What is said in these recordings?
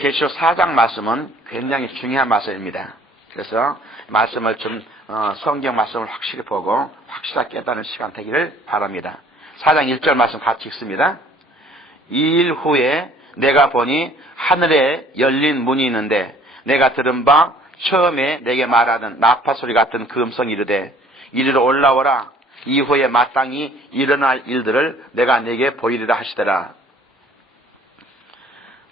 계시록 4장 말씀은 굉장히 중요한 말씀입니다. 그래서 말씀을 좀 성경 말씀을 확실히 보고 확실하게 깨닫는 시간 되기를 바랍니다. 4장 1절 말씀 같이 읽습니다. 2일 후에 내가 보니 하늘에 열린 문이 있는데 내가 들은 바 처음에 내게 말하던 나파 소리 같은 그 음성이 이르되 이리로 올라오라. 이후에 마땅히 일어날 일들을 내가 내게 보이리라 하시더라.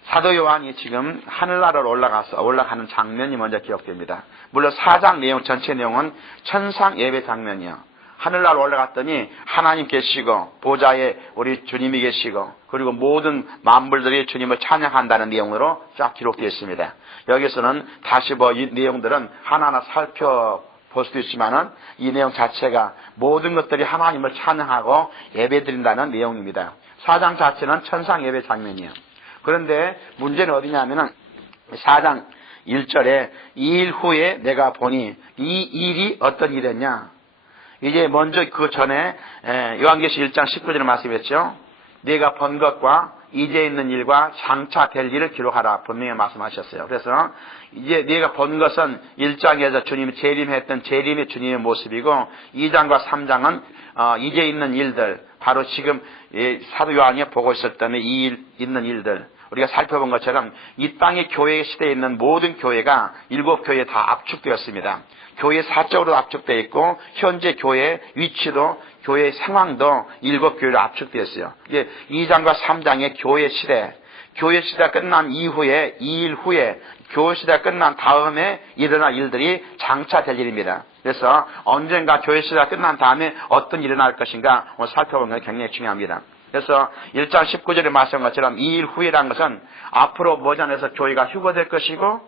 사도 요한이 지금 하늘나라로 올라가는 장면이 먼저 기억됩니다. 물론 4장 내용 전체 내용은 천상 예배 장면이요. 하늘나라로 올라갔더니 하나님 계시고 보좌에 우리 주님이 계시고 그리고 모든 만물들이 주님을 찬양한다는 내용으로 쫙 기록되어 있습니다. 여기서는 다시 이 내용들은 하나하나 살펴볼 수도 있지만은 이 내용 자체가 모든 것들이 하나님을 찬양하고 예배드린다는 내용입니다. 4장 자체는 천상 예배 장면이에요. 그런데 문제는 어디냐면은 4장 1절에 2일 후에 내가 보니 이 일이 어떤 일이었냐. 이제 먼저 그 전에 요한계시 1장 19절에 말씀했죠. 네가 본 것과 이제 있는 일과 장차 될 일을 기록하라 분명히 말씀하셨어요. 그래서 이제 네가 본 것은 1장에서 주님이 재림했던 재림의 주님의 모습이고 2장과 3장은 이제 있는 일들 바로 지금 사도 요한이 보고 있었던 있는 일들 우리가 살펴본 것처럼 이 땅의 교회 시대에 있는 모든 교회가 7교회에 다 압축되었습니다. 교회 사적으로 압축되어 있고 현재 교회의 위치도 교회의 상황도 7교회로 압축되었어요. 이게 2장과 3장의 교회 시대가 끝난 이후에 2일 후에 교회 시대가 끝난 다음에 일어날 일들이 장차 될 일입니다. 그래서 언젠가 교회 시대가 끝난 다음에 어떤 일이 일어날 것인가 오늘 살펴보는 것이 굉장히 중요합니다. 그래서 1장 19절에 말씀한 것처럼 2일 후에라는 것은 앞으로 머지않아서 교회가 휴거될 것이고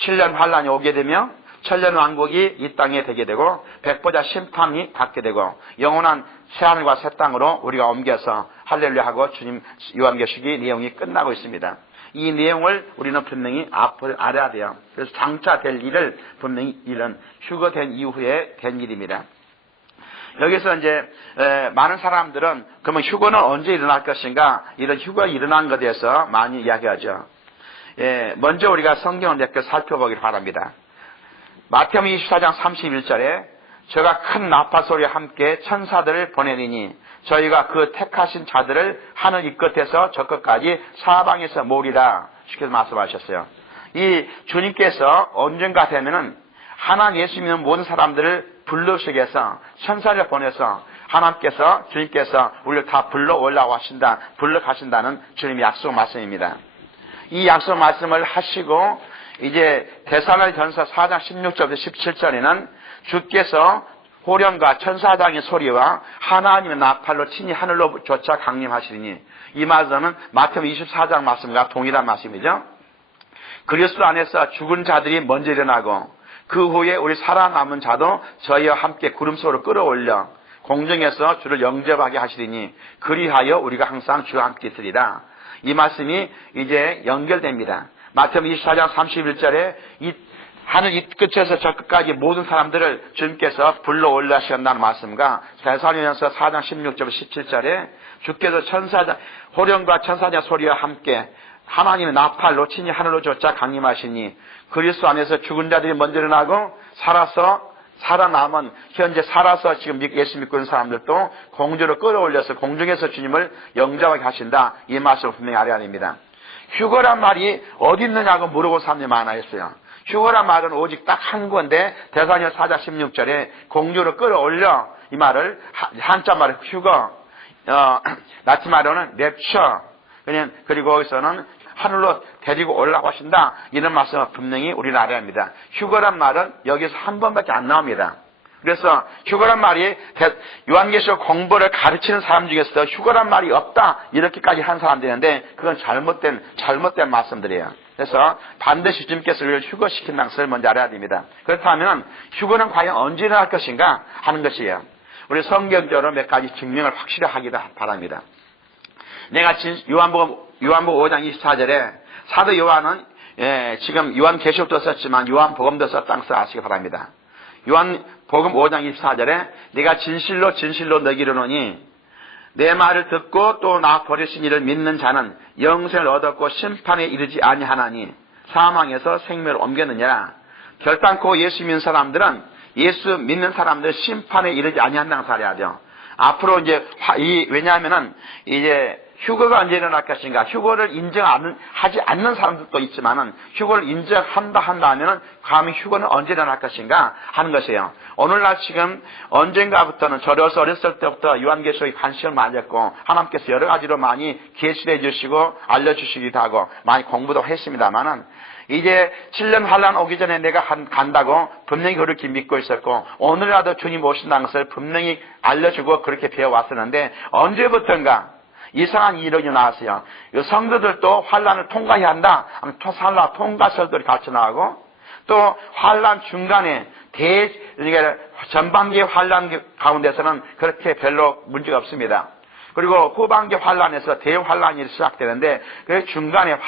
7년 환란이 오게 되며 천년 왕국이 이 땅에 되게 되고 백보자 심판이 받게 되고 영원한 새하늘과 새 땅으로 우리가 옮겨서 할렐루야 하고 주님 요한계시기 내용이 끝나고 있습니다. 이 내용을 우리는 분명히 앞을 알아야 돼요. 그래서 장차 될 일을 분명히 이런 휴거된 이후에 된 일입니다. 여기서 이제 많은 사람들은 그러면 휴거는 언제 일어날 것인가 이런 휴거가 일어난 것에 대해서 많이 이야기하죠. 먼저 우리가 성경을 몇 개 살펴보길 바랍니다. 마태복음 24장 31절에 저가 큰 나파 소리와 함께 천사들을 보내리니 저희가 그 택하신 자들을 하늘 이 끝에서 저 끝까지 사방에서 모으리라 쉽게 말씀하셨어요. 이 주님께서 언젠가 되면은 하나님 예수 믿는 모든 사람들을 불러오시게 해서 천사를 보내서 하나님께서 주님께서 우리를 다 불러 올라가신다 불러 가신다는 주님의 약속 말씀입니다. 이 약속 말씀을 하시고 이제 데살로니가전서 4장 16절부터 17절에는 주께서 호령과 천사장의 소리와 하나님의 나팔로 친히 하늘로 조차 강림하시리니 이 말씀은 마태복음 24장 말씀과 동일한 말씀이죠. 그리스도 안에서 죽은 자들이 먼저 일어나고 그 후에 우리 살아남은 자도 저희와 함께 구름소로 끌어올려 공중에서 주를 영접하게 하시리니 그리하여 우리가 항상 주와 함께 있으리라. 이 말씀이 이제 연결됩니다. 마태복음 24장 31절에 이 하늘 이 끝에서 저 끝까지 모든 사람들을 주님께서 불러 올라시한다는 말씀과 데살로니가전서 4장 16절부터 17절에 주께서 천사장 호령과 천사장 소리와 함께 하나님의 나팔로 친히 하늘로 쫓아 강림하시니 그리스도 안에서 죽은 자들이 먼저 일어나고 살아남은 현재 살아서 지금 예수 믿고 있는 사람들도 공주로 끌어올려서 공중에서 주님을 영접하게 하신다. 이 말씀을 분명히 알아야 됩니다. 휴거란 말이 어디 있느냐고 물어본 사람들이 많아했어요. 휴거란 말은 오직 딱 한 건데 데살로니가전서 4장 16절에 공주로 끌어올려 이 말을 한자 말은 휴거 라틴 말로는 랩처 그리고 거기서는 하늘로 데리고 올라가신다. 이런 말씀을 분명히 우리는 알아야 합니다. 휴거란 말은 여기서 한 번밖에 안 나옵니다. 그래서 휴거란 말이 요한계시록 공부를 가르치는 사람 중에서 휴거란 말이 없다 이렇게까지 한 사람들이 있는데 그건 잘못된 말씀들이에요. 그래서 반드시 주님께서 우리를 휴거시킨다는 것을 먼저 알아야 됩니다. 그렇다면 휴거는 과연 언제 일어날 것인가 하는 것이에요. 우리 성경적으로 몇 가지 증명을 확실히 하기를 바랍니다. 내가 요한복음 5장 24절에 사도 요한은 지금 요한계시록도 썼지만 요한복음도 썼다는 것을 아시기 바랍니다. 요한복음 5장 24절에 내가 진실로 너희에게 이르노니 내 말을 듣고 또 나 보내신 이를 믿는 자는 영생을 얻었고 심판에 이르지 아니하나니 사망에서 생명을 옮겼느냐. 결단코 예수 믿는 사람들은 예수 믿는 사람들 심판에 이르지 아니한다는 사례하죠. 앞으로 이제 왜냐하면은 이제 휴거가 언제 일어날 것인가. 휴거를 인정하지 않는 사람들도 있지만은 휴거를 인정한다 하면은 과연 휴거는 언제 일어날 것인가 하는 것이에요. 오늘날 지금 언젠가부터는 어렸을 때부터 요한계시록에 관심을 많이 했고 하나님께서 여러 가지로 많이 계시해 주시고 알려주시기도 하고 많이 공부도 했습니다만은 이제 7년 환란 오기 전에 내가 간다고 분명히 그렇게 믿고 있었고 오늘이라도 주님 오신다는 것을 분명히 알려주고 그렇게 배워왔었는데 언제부턴가 이상한 이론이 나왔어요. 이 성도들도 환란을 통과해야 한다. 환란 통과설들이 같이 나오고 또 환란 중간에 그러니까 전반기 환란 가운데서는 그렇게 별로 문제가 없습니다. 그리고 후반기 환란에서 대환란이 시작되는데 그 중간에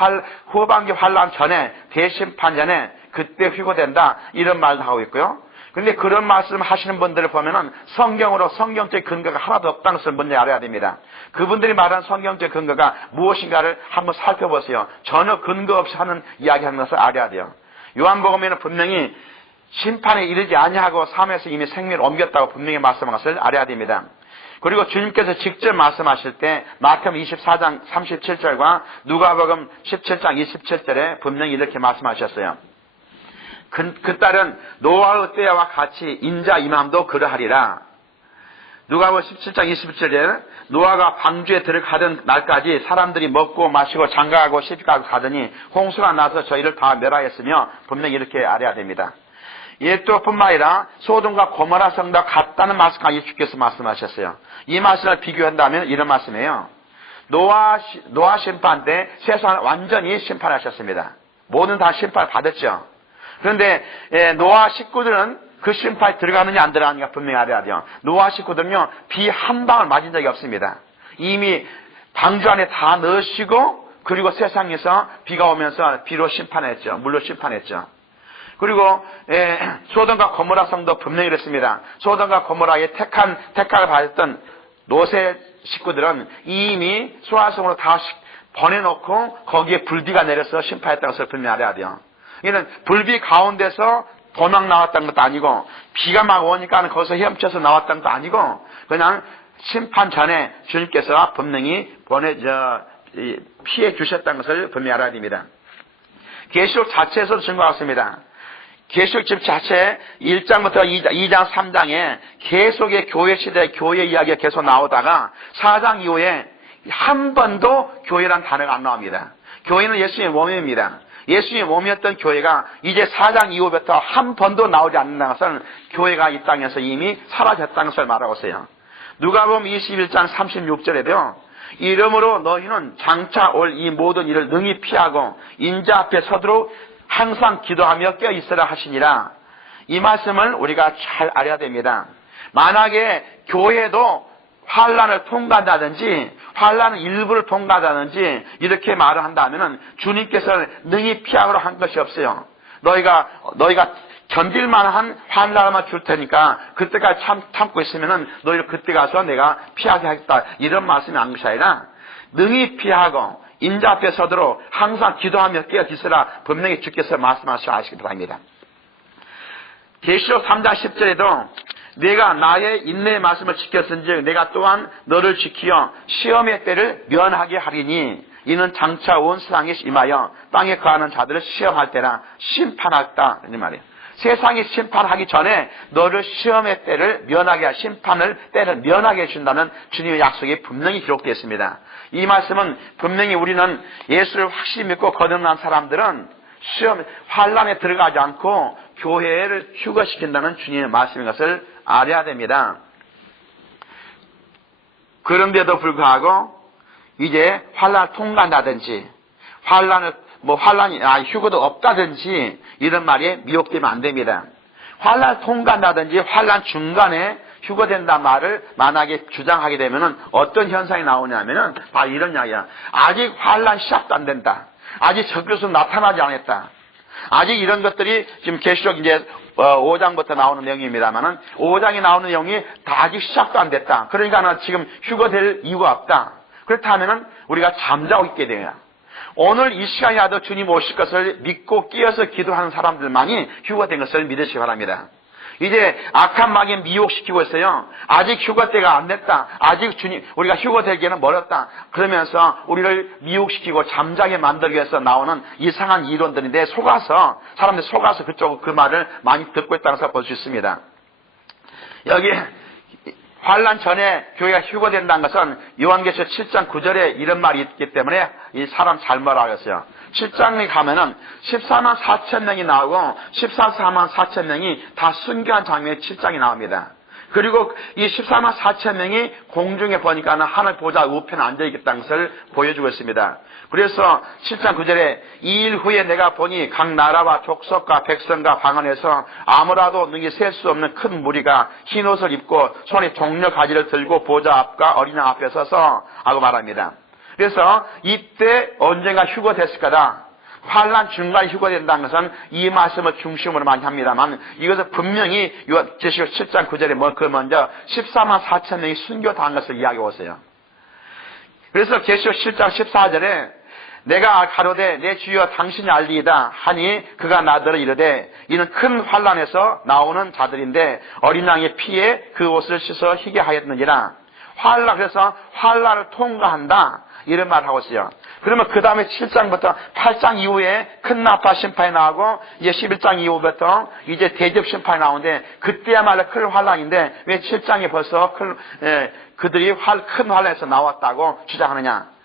후반기 환란 전에 대심판 전에 그때 휴거된다 이런 말도 하고 있고요. 그런데 그런 말씀 하시는 분들을 보면은 성경적 근거가 하나도 없다는 것을 먼저 알아야 됩니다. 그분들이 말하는 성경적 근거가 무엇인가를 한번 살펴보세요. 전혀 근거 없이 하는 이야기하는 것을 알아야 돼요. 요한복음에는 분명히 심판에 이르지 아니하고 삶에서 이미 생명을 옮겼다고 분명히 말씀한 것을 알아야 됩니다. 그리고 주님께서 직접 말씀하실 때 마태복음 24장 37절과 누가복음 17장 27절에 분명히 이렇게 말씀하셨어요. 그 딸은 노아의 때와 같이 인자 임함도 그러하리라. 누가복음 17장 27절에 노아가 방주에 들어가던 날까지 사람들이 먹고 마시고 장가가고 시집가고 가더니 홍수가 나서 저희를 다 멸하였으며 분명히 이렇게 알아야 됩니다. 또 뿐만 아니라 소돔과 고모라 성도 같다는 말씀까지 주께서 말씀하셨어요. 이 말씀을 비교한다면 이런 말씀이에요. 노아 심판 때 세상을 완전히 심판하셨습니다. 모든 다 심판을 받았죠. 그런데 노아 식구들은 그 심판에 들어가느냐 안 들어가느냐 분명히 알아야 돼요. 노아 식구들은요 비 한 방울 맞은 적이 없습니다. 이미 방주 안에 다 넣으시고 그리고 세상에서 비가 오면서 비로 심판했죠. 물로 심판했죠. 그리고 소돔과 고모라 성도 분명히 그랬습니다. 소돔과 고모라의 택하를 받았던 노세 식구들은 이미 소아성으로 다 보내놓고 거기에 불비가 내려서 심판했다는 것을 분명히 알아야 돼요. 이는 불비 가운데서 도망 나왔다는 것도 아니고 비가 막 오니까 거기서 헤엄쳐서 나왔다는 것도 아니고 그냥 심판 전에 주님께서 분명히 피해 주셨다는 것을 분명히 알아야 됩니다. 계시록 자체에서도 증거했습니다. 계시록 집 자체 1장부터 2장 3장에 계속의 교회 시대 교회 이야기가 계속 나오다가 4장 이후에 한 번도 교회란 단어가 안 나옵니다. 교회는 예수님의 몸입니다. 예수님의 몸이었던 교회가 이제 4장 이후부터 한 번도 나오지 않는다는 것은 교회가 이 땅에서 이미 사라졌다는 것을 말하고 있어요. 누가복음 21장 36절에도요. 이러므로 너희는 장차 올 이 모든 일을 능히 피하고 인자 앞에 서도록 항상 기도하며 껴있으라 하시니라. 이 말씀을 우리가 잘 알아야 됩니다. 만약에 교회도 환란을 통과한다든지 환란의 일부를 통과한다든지 이렇게 말을 한다면 주님께서 능히 피하도록 한 것이 없어요. 너희가 견딜 만한 환란만 줄 테니까 그때까지 참고 있으면은 너희를 그때 가서 내가 피하게 하겠다 이런 말씀이 안 것이 아니라 능히 피하고 인자 앞에 서도록 항상 기도하며 깨어있으라 분명히 주께서 말씀하시고 아시기 바랍니다. 계시록 3장 10절에도 내가 나의 인내의 말씀을 지켰은즉 내가 또한 너를 지키어 시험의 때를 면하게 하리니 이는 장차 온 세상에 임하여 땅에 거하는 자들을 시험할 때라 심판하겠다 이 말이에요. 세상이 심판하기 전에 너를 시험의 때를 면하게 때를 면하게 해준다는 주님의 약속이 분명히 기록되어 있습니다. 이 말씀은 분명히 우리는 예수를 확실히 믿고 거듭난 사람들은 환란에 들어가지 않고 교회를 휴거시킨다는 주님의 말씀인 것을 알아야 됩니다. 그런데도 불구하고 이제 환란을 통과한다든지 휴거도 없다든지 이런 말이 미혹되면 안 됩니다. 환란을 통과한다든지 환란 중간에 휴거된다 말을 만약에 주장하게 되면은 어떤 현상이 나오냐면은 바로 이런 이야기야. 아직 환란 시작도 안 된다. 아직 적그리스도 나타나지 않았다. 아직 이런 것들이 지금 계시록 이제 5장부터 나오는 내용입니다만은 5장에 나오는 내용이 다 아직 시작도 안 됐다. 그러니까 지금 휴거될 이유가 없다. 그렇다면은 우리가 잠자고 있게 돼요. 오늘 이 시간이라도 주님 오실 것을 믿고 끼어서 기도하는 사람들만이 휴거된 것을 믿으시기 바랍니다. 이제 악한 마귀 미혹시키고 있어요. 아직 휴거 때가 안 됐다. 아직 주님, 우리가 휴거되기에는 멀었다. 그러면서 우리를 미혹시키고 잠자게 만들기 위해서 나오는 이상한 이론들인데 사람들이 속아서 그 말을 많이 듣고 있다는 것을 볼 수 있습니다. 여기 환란 전에 교회가 휴거된다는 것은 요한계시록 7장 9절에 이런 말이 있기 때문에 이 사람 잘못 알았어요. 7장에 가면은 14만 4천 명이 나오고 14만 4천 명이 다 순교한 장면이 7장이 나옵니다. 그리고 이 14만 4천 명이 공중에 보니까는 하늘 보좌 우편에 앉아있겠다는 것을 보여주고 있습니다. 그래서 7장 9절에 2일 후에 내가 보니 각 나라와 족속과 백성과 방언에서 아무라도 능히 셀 수 없는 큰 무리가 흰옷을 입고 손에 종려 가지를 들고 보좌 앞과 어린 양 앞에 서서 하고 말합니다. 그래서 이때 언젠가 휴거됐을 거다. 환란 중간에 휴거된다는 것은 이 말씀을 중심으로 많이 합니다만 이것은 분명히 계시록 7장 9절에 먼저 14만 4천 명이 순교당한 것을 이야기하고 있어요. 그래서 계시록 7장 14절에 내가 가로되 내 주여 당신이 알리이다 하니 그가 나더러 이르되 이는 큰 환란에서 나오는 자들인데 어린 양의 피에 그 옷을 씻어 희게 하였느니라. 그래서 환란을 통과한다 이런 말을 하고 있어요. 그러면 그 다음에 7장부터 8장 이후에 큰 나파 심판이 나오고 이제 11장 이후부터 이제 대접 심판이 나오는데 그때야말로 큰 환란인데 왜 7장에 벌써 그들이 큰 환란에서 나왔다고 주장하느냐.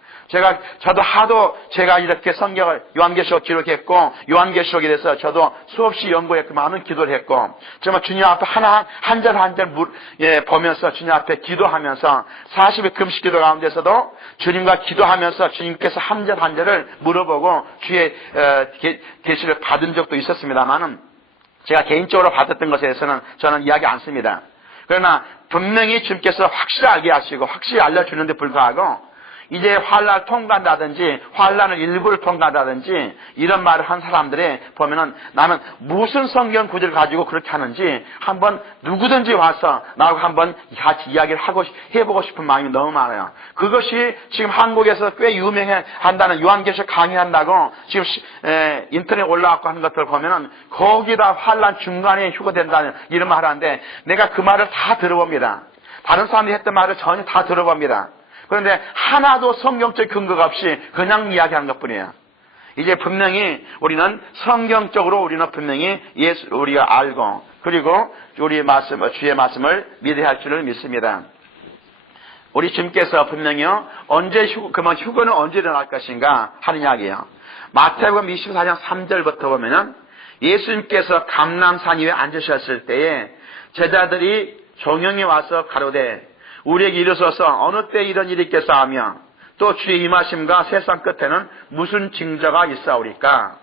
저도 하도 제가 이렇게 성경을 요한계시록 기록했고 요한계시록에 대해서 저도 수없이 연구했고 많은 기도를 했고 정말 주님 앞에 한 절 한 절 보면서 주님 앞에 기도하면서 40일 금식 기도 가운데서도 주님과 기도하면서 주님께서 한 절 한 절을 물어보고 주의 계시를 받은 적도 있었습니다만은 제가 개인적으로 받았던 것에 대해서는 저는 이야기 안 씁니다. 그러나 분명히 주님께서 확실히 알게 하시고 확실히 알려주는데 불구하고 이제 환란을 통과한다든지 환란을 일부를 통과한다든지 이런 말을 한 사람들이 보면은 나는 무슨 성경 구절을 가지고 그렇게 하는지 한번 누구든지 와서 나하고 한번 같이 이야기를 해보고 싶은 마음이 너무 많아요. 그것이 지금 한국에서 꽤 유명한다는 요한계시록 강의한다고 지금 인터넷에 올라왔고 하는 것들을 보면은 거기다 환란 중간에 휴거된다는 이런 말을 하는데 내가 그 말을 다 들어봅니다. 다른 사람들이 했던 말을 전혀 다 들어봅니다. 그런데 하나도 성경적 근거가 없이 그냥 이야기하는 것뿐이에요. 이제 분명히 우리는 성경적으로 우리는 분명히 우리가 알고 그리고 주의 말씀을 믿어야 할 줄을 믿습니다. 우리 주님께서 분명히요 그러면 휴거는 언제 일어날 것인가 하는 이야기예요. 마태복음 24장 3절부터 보면은 예수님께서 감람산 위에 앉으셨을 때에 제자들이 종영이 와서 가로되 우리에게 이르소서 어느 때 이런 일이 있겠사하며 또 주의 임하심과 세상 끝에는 무슨 징조가 있사오리까.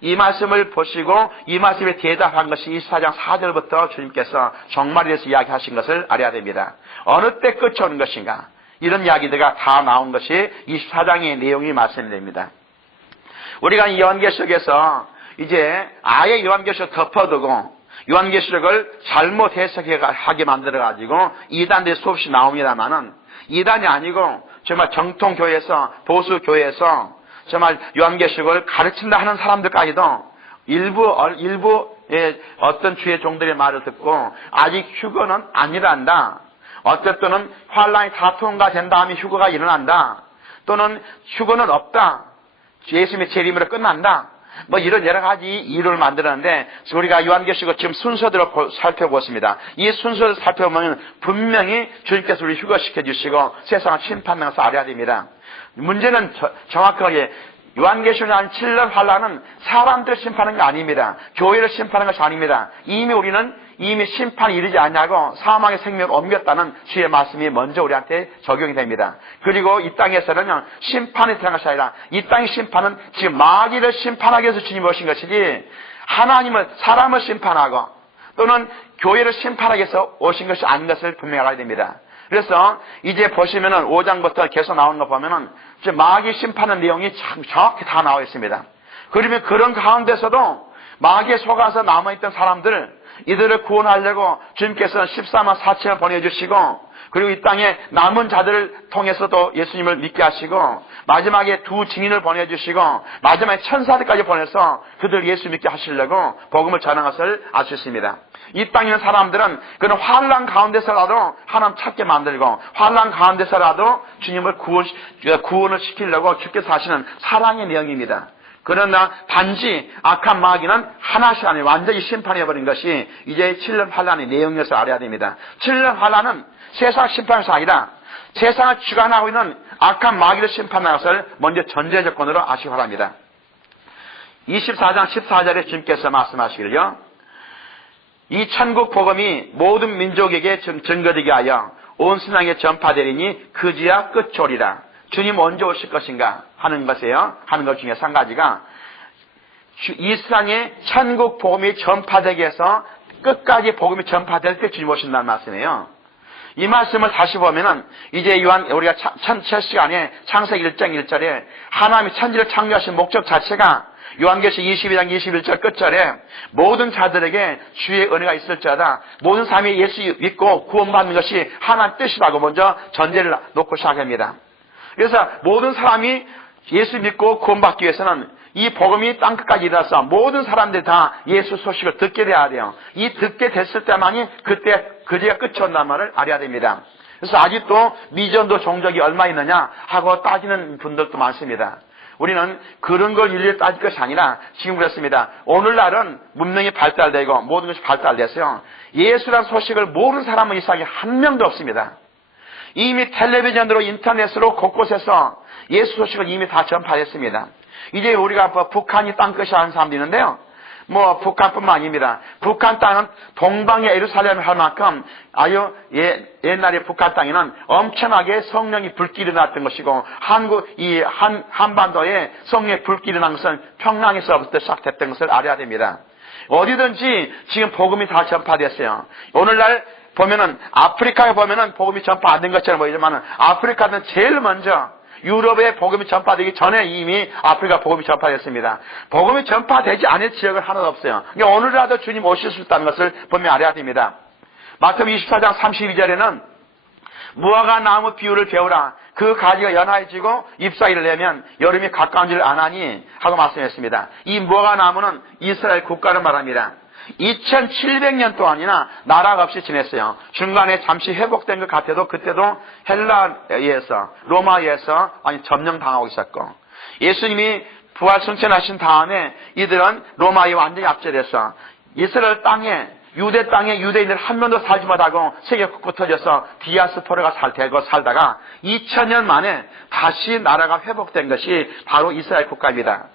이 말씀을 보시고 이 말씀에 대답한 것이 24장 4절부터 주님께서 종말에 대해서 이야기하신 것을 알아야 됩니다. 어느 때 끝이 오는 것인가 이런 이야기들이 다 나온 것이 24장의 내용이 말씀이 됩니다. 우리가 이 요한계시록에서 이제 아예 요한계시록을 덮어두고 요한계시록을 잘못 해석하게 만들어가지고 이단들이 수없이 나옵니다만은 이단이 아니고 정말 정통교회에서 보수교회에서 정말 요한계시록을 가르친다 하는 사람들까지도 일부의 어떤 주의 종들의 말을 듣고 아직 휴거는 아니란다. 어떤 때는 환란이 다 통과된 다음에 휴거가 일어난다. 또는 휴거는 없다. 예수님의 재림으로 끝난다. 이런 여러 가지 이론을 만들었는데 우리가 요한계시록 지금 순서대로 살펴보았습니다. 이 순서를 살펴보면 분명히 주님께서 우리 휴거시켜 주시고 세상을 심판하면서 알아야 됩니다. 문제는 정확하게 요한계시록에 한 7년 환란은 사람들 심판하는 게 아닙니다. 교회를 심판하는 것이 아닙니다. 우리는 이미 심판이 이르지 않냐고 사망의 생명을 옮겼다는 주의 말씀이 먼저 우리한테 적용이 됩니다. 그리고 이 땅에서는 심판이 들어간 것이 아니라 이 땅의 심판은 지금 마귀를 심판하기 위해서 주님이 오신 것이지 사람을 심판하고 또는 교회를 심판하기 위해서 오신 것이 아닌 것을 분명히 알아야 됩니다. 그래서 이제 보시면은 5장부터 계속 나오는 거 보면은 마귀 심판의 내용이 참 정확히 다 나와 있습니다. 그러면 그런 가운데서도 마귀에 속아서 남아있던 사람들 이들을 구원하려고 주님께서는 14만 4천을 보내주시고, 그리고 이 땅에 남은 자들을 통해서도 예수님을 믿게 하시고, 마지막에 두 증인을 보내주시고, 마지막에 천사들까지 보내서 그들 예수 믿게 하시려고 복음을 전한 것을 알 수 있습니다. 이 땅에 있는 사람들은 그런 환난 가운데서라도 하나님 찾게 만들고, 환난 가운데서라도 주님을 구원을 시키려고 주께서 하시는 사랑의 내용입니다. 그러나 단지 악한 마귀는 하나씩 아니라 완전히 심판해버린 것이 이제 7년 환난의 내용이어서 알아야 됩니다. 7년 환난은 세상 심판에서 아니라 세상을 주관하고 있는 악한 마귀를 심판하는 것을 먼저 전제 조건으로 아시기 바랍니다. 24장 14절에 주님께서 말씀하시기를요, 이 천국 복음이 모든 민족에게 증거되게 하여 온 세상에 전파되리니 그지야 끝이 오리라. 주님 언제 오실 것인가 하는 것이에요. 하는 것 중에 한 가지가 이 세상에 천국 복음이 전파되게 해서 끝까지 복음이 전파될 때 주님 오신다는 말씀이에요. 이 말씀을 다시 보면은 이제 우리가 첫 시간에 창세기 1장 1절에 하나님이 천지를 창조하신 목적 자체가 요한계시 22장 21절 끝절에 모든 자들에게 주의 은혜가 있을지어다, 모든 사람이 예수 믿고 구원받는 것이 하나님의 뜻이라고 먼저 전제를 놓고 시작합니다. 그래서 모든 사람이 예수 믿고 구원받기 위해서는 이 복음이 땅끝까지 이르러서 모든 사람들이 다 예수 소식을 듣게 돼야 돼요. 이 듣게 됐을 때만이 그때 그제가 끝이 온단 말을 알아야 됩니다. 그래서 아직도 미전도 종족이 얼마 있느냐 하고 따지는 분들도 많습니다. 우리는 그런 걸 일일이 따질 것이 아니라 지금 그렇습니다. 오늘날은 문명이 발달되고 모든 것이 발달돼서요, 예수란 소식을 모르는 사람은 이 세상에 한 명도 없습니다. 이미 텔레비전으로 인터넷으로 곳곳에서 예수 소식을 이미 다 전파했습니다. 이제 우리가 북한이 땅끝이 하는 사람도 있는데요, 북한뿐만 아닙니다. 북한 땅은 동방의 예루살렘을 할 만큼 아주 옛날에 북한 땅에는 엄청나게 성령이 불길이 났던 것이고, 한반도에 성령의 불길이 난 것은 평양에서부터 시작됐던 것을 알아야 됩니다. 어디든지 지금 복음이 다 전파됐어요. 오늘날 보면은 아프리카에 보면은 복음이 전파 안 된 것처럼 보이지만 아프리카는 제일 먼저 유럽에 복음이 전파되기 전에 이미 아프리카 복음이 전파됐습니다. 복음이 전파되지 않은 지역은 하나도 없어요. 그러니까 오늘이라도 주님 오실 수 있다는 것을 분명히 알아야 됩니다. 마태복음 24장 32절에는 무화과 나무 비유를 배우라. 그 가지가 연하여지고 잎사귀를 내면 여름이 가까운 줄 아나니 하고 말씀했습니다. 이 무화과 나무는 이스라엘 국가를 말합니다. 2700년 동안이나 나라가 없이 지냈어요. 중간에 잠시 회복된 것 같아도 그때도 헬라에서 로마에서 점령당하고 있었고, 예수님이 부활 승천하신 다음에 이들은 로마에 완전히 압제돼서 이스라엘 땅에 유대 땅에 유대인들 한 명도 살지 못하고 세계 곳곳 터져서 디아스포라가 살다가 2000년 만에 다시 나라가 회복된 것이 바로 이스라엘 국가입니다.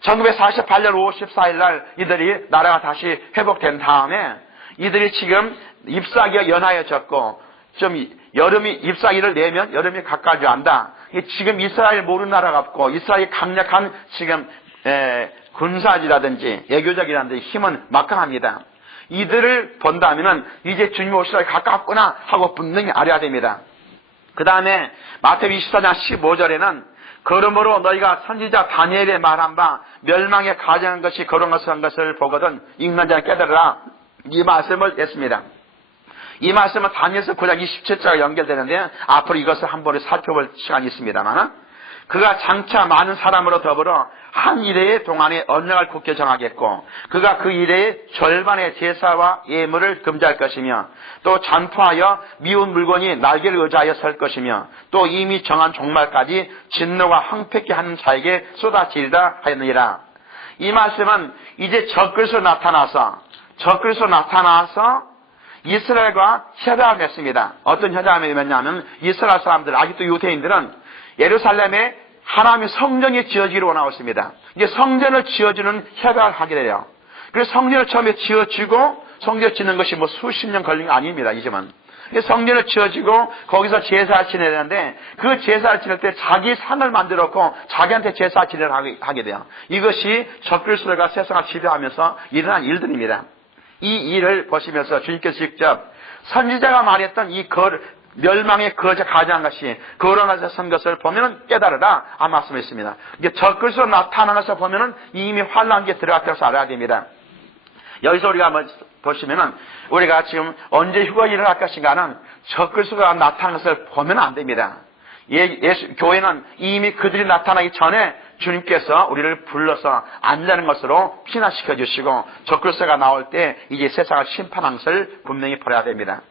1948년 5월 14일 날 이들이 나라가 다시 회복된 다음에 이들이 지금 잎사귀가 연하여졌고, 좀 여름이 잎사귀를 내면 여름이 가까워져 안다. 지금 이스라엘 모르는 나라가 없고 이스라엘이 강력한 지금 군사지라든지 외교적이라든지 힘은 막강합니다. 이들을 본다면은 이제 주님 오실 날이 가깝구나 하고 분명히 알아야 됩니다. 그 다음에 마태복음 24장 15절에는 그러므로 너희가 선지자 다니엘의 말한 바 멸망에 가정한 것이 거론한 것을 보거든 읽는 자는 깨달으라, 이 말씀을 했습니다. 이 말씀은 다니엘서 9장 27절과 연결되는데 앞으로 이것을 한 번에 살펴볼 시간이 있습니다만, 그가 장차 많은 사람으로 더불어 한 일회의 동안에 언약을 굳게 정하겠고, 그가 그 일회의 절반의 제사와 예물을 금지할 것이며, 또 잔포하여 미운 물건이 날개를 의지하여 설 것이며, 또 이미 정한 종말까지 진노가 황폐케 하는 자에게 쏟아지리라 하였느니라. 이 말씀은 이제 적그리스도 나타나서 이스라엘과 협약을 맺습니다. 어떤 협약을 맺냐면, 이스라엘 사람들, 아직도 유대인들은 예루살렘에 하나님의 성전이 지어지기를 원하고 있습니다. 이제 성전을 지어주는 협약을 하게 돼요. 그래서 성전을 처음에 지어지고, 성전을 짓는 것이 수십 년 걸린 게 아닙니다, 이제는. 성전을 지어지고, 거기서 제사를 지내야 되는데, 그 제사를 지낼 때 자기 상을 만들었고, 자기한테 제사 지내를 하게 돼요. 이것이 적그리스도가 세상을 지배하면서 일어난 일들입니다. 이 일을 보시면서 주님께서 직접 선지자가 말했던 이 멸망의 거저 가져간 것이 거론하셔서 선 것을 보면은 깨달으라 말씀했습니다. 이게 적그리스도 나타나는 것을 보면은 이미 환란기에 들어갔다고 알아야 됩니다. 여기서 우리가 보시면은 우리가 지금 언제 휴거일을 할 것인가는 적그리스도가 나타나는 것을 보면 안 됩니다. 교회는 이미 그들이 나타나기 전에 주님께서 우리를 불러서 안전한 것으로 피난시켜 주시고 적그리스도가 나올 때 이제 세상을 심판하는 것을 분명히 버려야 됩니다.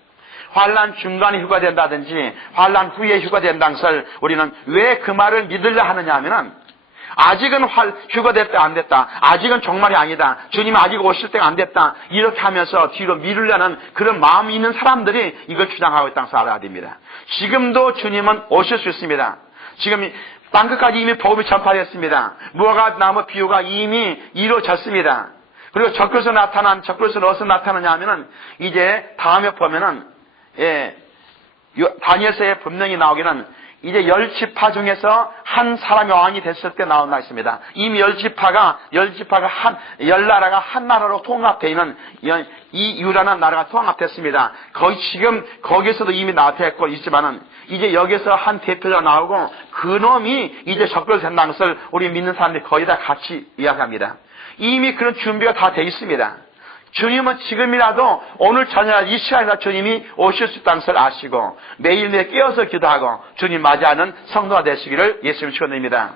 환난 중간에 휴거된다든지 환난 후에 휴거된다는 것을 우리는 왜 그 말을 믿으려 하느냐 하면은 아직은 휴거됐다 안 됐다. 아직은 종말이 아니다. 주님 아직 오실 때가 안 됐다. 이렇게 하면서 뒤로 미루려는 그런 마음이 있는 사람들이 이걸 주장하고 있다는 것을 알아야 됩니다. 지금도 주님은 오실 수 있습니다. 지금 땅끝까지 이미 복음이 전파됐습니다. 무화과 나무 비유가 이미 이루어졌습니다. 그리고 적그리스도 어디서 나타나냐 하면은 이제 다음에 보면은 다니엘서에 분명히 나오기는 이제 10지파 중에서 한 사람이 왕이 됐을 때 나온다 했습니다. 이미 10지파가 10나라가 한 나라로 통합되어 있는 이 유라는 나라가 통합됐습니다. 거기서도 이미 나타났고 있지만은 이제 여기서 한 대표가 나오고 그놈이 이제 적그리스도 된다는 것을 우리 믿는 사람들이 거의 다 같이 이야기합니다. 이미 그런 준비가 다 되어 있습니다. 주님은 지금이라도 오늘 저녁 이 시간이나 주님이 오실 수 있다는 것을 아시고 매일매일 깨어서 기도하고 주님 맞이하는 성도가 되시기를 예수님 축원드립니다.